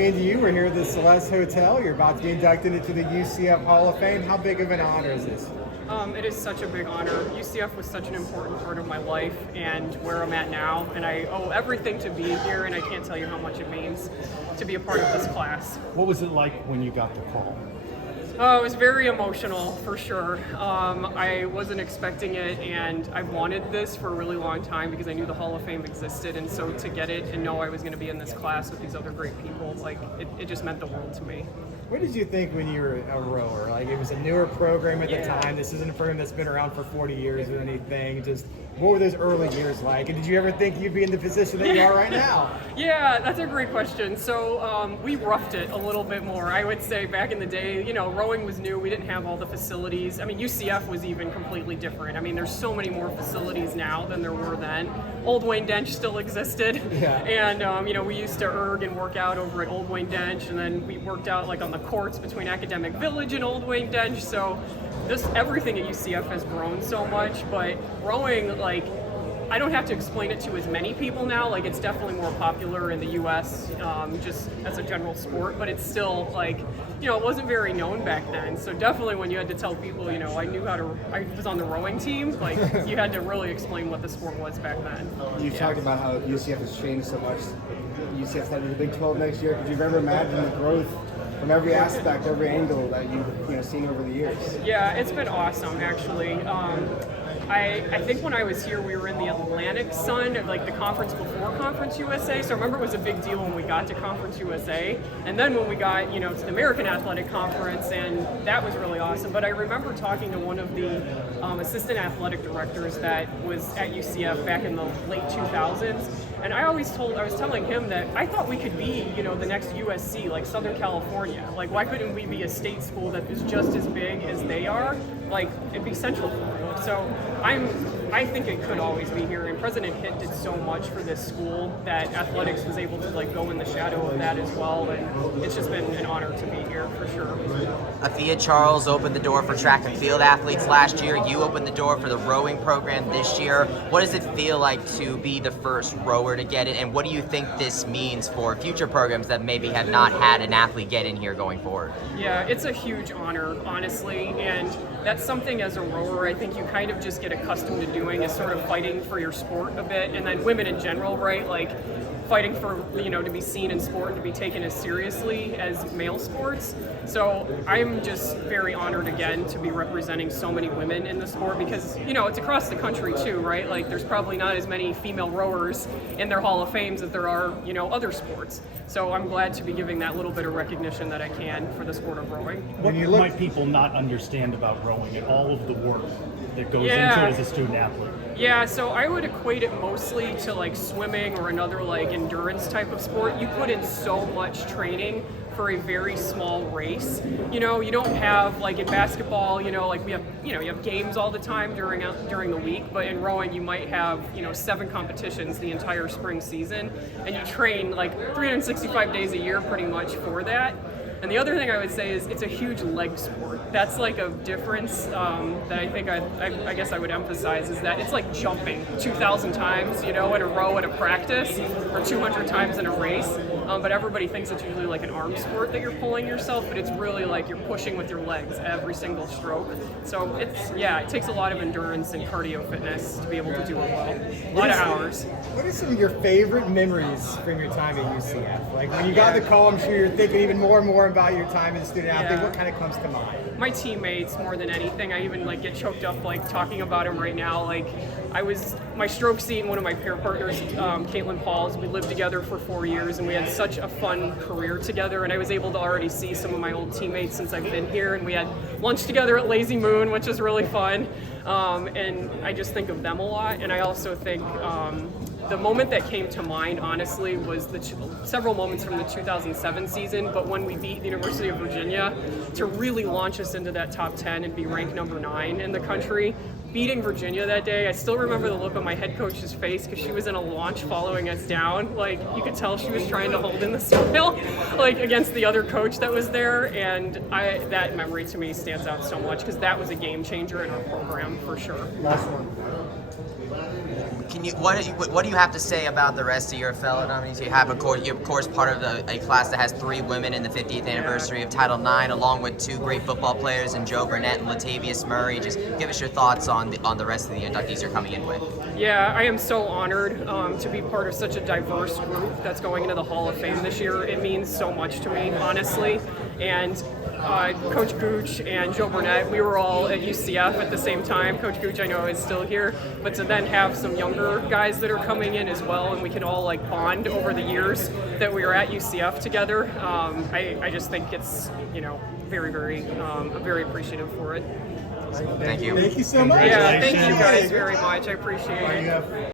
Andy, you were here at the Celeste Hotel. You're about to be inducted into the UCF Hall of Fame. How big of an honor is this? It is such a big honor. UCF was such an important part of my life and where I'm at now, and I owe everything to being here, and I can't tell you how much it means to be a part of this class. What was it like when you got the call? Oh, it was very emotional, for sure. I wasn't expecting it, and I wanted this for a really long time because I knew the Hall of Fame existed, and so to get it and know I was going to be in this class with these other great people, it just meant the world to me. What did you think when you were a rower? Like, it was a newer program at the time. This isn't a program that's been around for 40 years or anything. Just what were those early years like? And did you ever think you'd be in the position that you are right now? Yeah, that's a great question. So we roughed it a little bit more. I would say back in the day, rowing was new. We didn't have all the facilities. I mean, UCF was even completely different. I mean, there's so many more facilities now than there were then. Old Wayne Dench still existed. Yeah. And, we used to erg and work out over at Old Wayne Dench, and then we worked out like on the courts between Academic Village and Old Wayne Dench. So everything at UCF has grown so much, but rowing, I don't have to explain it to as many people now. It's definitely more popular in the U.S. Just as a general sport, but it's still it wasn't very known back then. So definitely when you had to tell people, I was on the rowing team, you had to really explain what the sport was back then. You talked about how UCF has changed so much. UCF's headed to the Big 12 next year. Could you ever imagine the growth from every aspect, every angle that you've seen over the years? Yeah, it's been awesome, actually. I think when I was here, we were in the Atlantic Sun, the conference before Conference USA. So I remember it was a big deal when we got to Conference USA. And then when we got, to the American Athletic Conference, and that was really awesome. But I remember talking to one of the assistant athletic directors that was at UCF back in the late 2000s. And I was telling him that I thought we could be, the next USC, like Southern California. Why couldn't we be a state school that is just as big as they are? It'd be Central Florida. So I think it could always be here. And President Hitt did so much for this school that athletics was able to go in the shadow of that as well. And it's just been an honor to be here for sure. Afia Charles opened the door for track and field athletes last year. You opened the door for the rowing program this year. What does it feel like to be the first rower to get it? And what do you think this means for future programs that maybe have not had an athlete get in here going forward? Yeah, it's a huge honor, honestly. And that's something as a rower I think you kind of just get accustomed to doing, is sort of fighting for your sport a bit. And then women in general, right? Fighting for, to be seen in sport and to be taken as seriously as male sports. So I'm just very honored again to be representing so many women in the sport because, it's across the country too, right? There's probably not as many female rowers in their Hall of Fames as there are, other sports. So I'm glad to be giving that little bit of recognition that I can for the sport of rowing. What might people not understand about rowing and all of the work that goes into it as a student athlete? Yeah, so I would equate it mostly to swimming or another endurance type of sport. You put in so much training for a very small race. You don't have in basketball, we have you have games all the time during the week, but in rowing you might have 7 competitions the entire spring season, and you train 365 days a year pretty much for that. And the other thing I would say is it's a huge leg sport. That's a difference that I think I guess I would emphasize, is that it's like jumping 2,000 times, in a row at a practice, or 200 times in a race. But everybody thinks it's usually an arm sport that you're pulling yourself, but it's really you're pushing with your legs every single stroke. So it takes a lot of endurance and cardio fitness to be able to do it well. A lot of hours. What are some of your favorite memories from your time at UCF? When you got the call, I'm sure you're thinking even more and more about your time as a student athlete. What kind of comes to mind? My teammates more than anything. I even get choked up talking about them right now. My stroke seat and one of my pair partners, Caitlin Pauls, we lived together for 4 years and we had such a fun career together, and I was able to already see some of my old teammates since I've been here, and we had lunch together at Lazy Moon, which was really fun. And I just think of them a lot, and I also think the moment that came to mind, honestly, was several moments from the 2007 season, but when we beat the University of Virginia to really launch us into that top 10 and be ranked number 9 in the country. Beating Virginia that day, I still remember the look on my head coach's face because she was in a launch following us down. You could tell she was trying to hold in the smile, against the other coach that was there, and that memory to me stands out so much because that was a game changer in our program for sure. Last one. Can you what do you have to say about the rest of your fellow nominees? You're of course part of a class that has 3 women in the 50th anniversary of Title IX, along with 2 great football players in Joe Burnett and Latavius Murray. Just give us your thoughts on the rest of the inductees you're coming in with. Yeah, I am so honored to be part of such a diverse group that's going into the Hall of Fame this year. It means so much to me, honestly. And Coach Gooch and Joe Burnett, we were all at UCF at the same time. Coach Gooch, I know, is still here, but to then have some younger guys that are coming in as well, and we can all like bond over the years that we were at UCF together. I just think it's, very, very, I'm very appreciative for it. Thank you. Thank you so much. Yeah, thank you guys very much. I appreciate it.